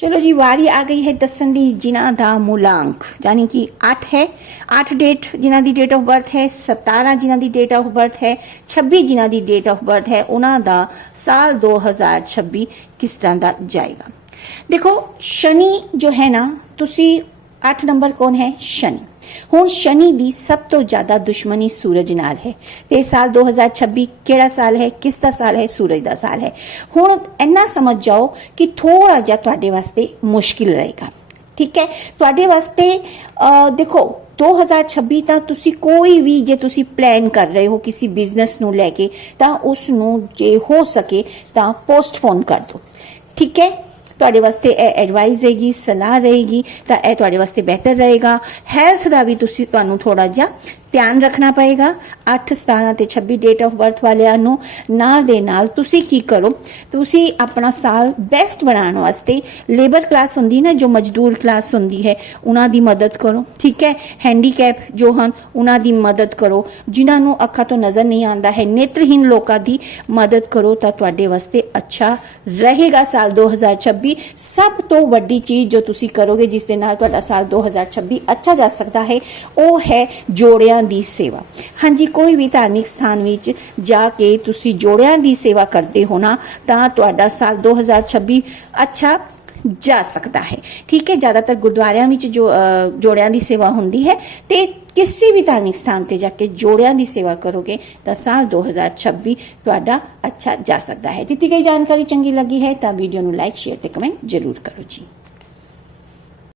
ਚਲੋ ਜੀ ਵਾਰੀ ਆ ਗਈ ਹੈ ਦੱਸਣ ਦੀ ਜਿਨ੍ਹਾਂ ਦਾ ਮੁਲਾਂਕ ਯਾਨੀ ਕਿ 8 ਹੈ 8 ਡੇਟ ਜਿਨ੍ਹਾਂ ਦੀ ਡੇਟ ਆਫ ਬਰਥ ਹੈ 17 ਜਿਨ੍ਹਾਂ ਦੀ ਡੇਟ ਆਫ ਬਰਥ ਹੈ 26 ਜਿਨ੍ਹਾਂ ਦੀ ਡੇਟ ਆਫ ਬਰਥ ਹੈ ਉਹਨਾਂ ਦਾ ਸਾਲ 2026 ਕਿਸ ਤਰ੍ਹਾਂ ਦਾ ਜਾਏਗਾ ਦੇਖੋ ਸ਼ਨੀ ਜੋ ਹੈ ਨਾ ਤੁਸੀਂ 8 ਨੰਬਰ ਕੌਣ ਹੈ? ਸ਼ਨੀ। ਹੁਣ ਸ਼ਨੀ ਦੀ ਸਭ ਤੋਂ ਜ਼ਿਆਦਾ ਦੁਸ਼ਮਣੀ ਸੂਰਜ ਨਾਲ ਹੈ। ਤੇ ਇਹ ਸਾਲ 2026 ਕਿਹੜਾ ਸਾਲ ਹੈ? ਕਿਸ ਦਾ ਸਾਲ ਹੈ? ਸੂਰਜ ਦਾ ਸਾਲ ਹੈ। ਹੁਣ ਇੰਨਾ ਸਮਝ ਜਾਓ ਕਿ ਥੋੜਾ ਜਿਹਾ ਤੁਹਾਡੇ ਵਾਸਤੇ ਮੁਸ਼ਕਿਲ ਰਹੇਗਾ। ਠੀਕ ਹੈ? ਤੁਹਾਡੇ ਵਾਸਤੇ ਅਹ, ਦੇਖੋ 2026 ਤਾਂ ਤੁਸੀਂ ਕੋਈ ਵੀ ਜੇ ਤੁਸੀਂ ਪਲਾਨ ਕਰ ਰਹੇ ਹੋ ਕਿਸੇ ਬਿਜ਼ਨਸ ਨੂੰ ਲੈ ਕੇ ਤਾਂ ਉਸ ਨੂੰ ਜੇ ਹੋ ਸਕੇ ਤਾਂ ਪੋਸਟਪੋਨ ਕਰ ਦਿਓ। ਠੀਕ ਹੈ? ਤੁਹਾਡੇ ਵਾਸਤੇ ਇਹ ਐਡਵਾਈਸ ਰਹੇਗੀ, ਸਲਾਹ ਰਹੇਗੀ, ਤਾਂ ਇਹ ਤੁਹਾਡੇ ਵਾਸਤੇ ਬਿਹਤਰ ਰਹੇਗਾ। ਹੈਲਥ ਦਾ ਵੀ ਤੁਸੀਂ ਤੁਹਾਨੂੰ ਥੋੜਾ ਜਿਹਾ ਧਿਆਨ ਰੱਖਣਾ ਪਏਗਾ। 8 17 ਤੇ 26 ਡੇਟ ਆਫ ਬਰਥ ਵਾਲਿਆਂ ਨੂੰ ਨਾਲ ਦੇ ਨਾਲ ਤੁਸੀਂ ਕੀ ਕਰੋ? ਤੁਸੀਂ ਆਪਣਾ ਸਾਲ ਬੈਸਟ ਬਣਾਉਣ ਵਾਸਤੇ ਲੇਬਰ ਕਲਾਸ ਹੁੰਦੀ ਨਾ, ਜੋ ਮਜ਼ਦੂਰ ਕਲਾਸ ਹੁੰਦੀ ਹੈ, ਉਹਨਾਂ ਦੀ ਮਦਦ ਕਰੋ, ਠੀਕ ਹੈ? ਹੈਂਡੀਕੈਪ ਜੋ ਹਨ, ਉਹਨਾਂ ਦੀ ਮਦਦ ਕਰੋ। ਜਿਨ੍ਹਾਂ ਨੂੰ ਅੱਖਾਂ ਤੋਂ ਨਜ਼ਰ ਨਹੀਂ ਆਉਂਦਾ ਹੈ ਨੇਤਰਹੀਨ ਲੋਕਾਂ ਦੀ ਮਦਦ ਕਰੋ ਤਾਂ ਤੁਹਾਡੇ ਵਾਸਤੇ ਅੱਛਾ ਰਹੇਗਾ ਸਾਲ 2026 ਸਭ ਤੋਂ ਵੱਡੀ ਚੀਜ਼ ਜੋ ਤੁਸੀਂ ਕਰੋਗੇ, ਜਿਸ ਦੇ ਨਾਲ ਤੁਹਾਡਾ ਸਾਲ 2026 ਅੱਛਾ ਜਾ ਸਕਦਾ ਹੈ, ਉਹ ਹੈ ਜੋੜਿਆਂ ਦੀ ਸੇਵਾ। ਹਾਂਜੀ, ਕੋਈ ਵੀ ਧਾਰਮਿਕ ਸਥਾਨ ਵਿੱਚ ਜਾ ਕੇ ਤੁਸੀਂ ਜੋੜਿਆਂ ਦੀ ਸੇਵਾ ਕਰਦੇ ਹੋ ਨਾ ਤਾਂ ਤੁਹਾਡਾ ਸਾਲ 2026 ਅੱਛਾ ਜਾ ਸਕਦਾ ਹੈ। ਠੀਕ ਹੈ? ਜ਼ਿਆਦਾਤਰ ਗੁਰਦੁਆਰਿਆਂ ਵਿੱਚ ਜੋ ਜੋੜਿਆਂ ਦੀ ਸੇਵਾ ਹੁੰਦੀ ਹੈ ਤੇ ਕਿਸੇ ਵੀ ਧਾਰਮਿਕ ਸਥਾਨ ਤੇ ਜਾ ਕੇ ਜੋੜਿਆਂ ਦੀ ਸੇਵਾ ਕਰੋਗੇ ਤਾਂ ਸਾਲ 2026 ਤੁਹਾਡਾ ਅੱਛਾ ਜਾ ਸਕਦਾ ਹੈ। ਦਿੱਤੀ ਗਈ ਜਾਣਕਾਰੀ ਚੰਗੀ ਲੱਗੀ ਹੈ ਤਾਂ ਵੀਡੀਓ ਨੂੰ ਲਾਈਕ, ਸ਼ੇਅਰ ਤੇ ਕਮੈਂਟ ਜ਼ਰੂਰ ਕਰੋ ਜੀ।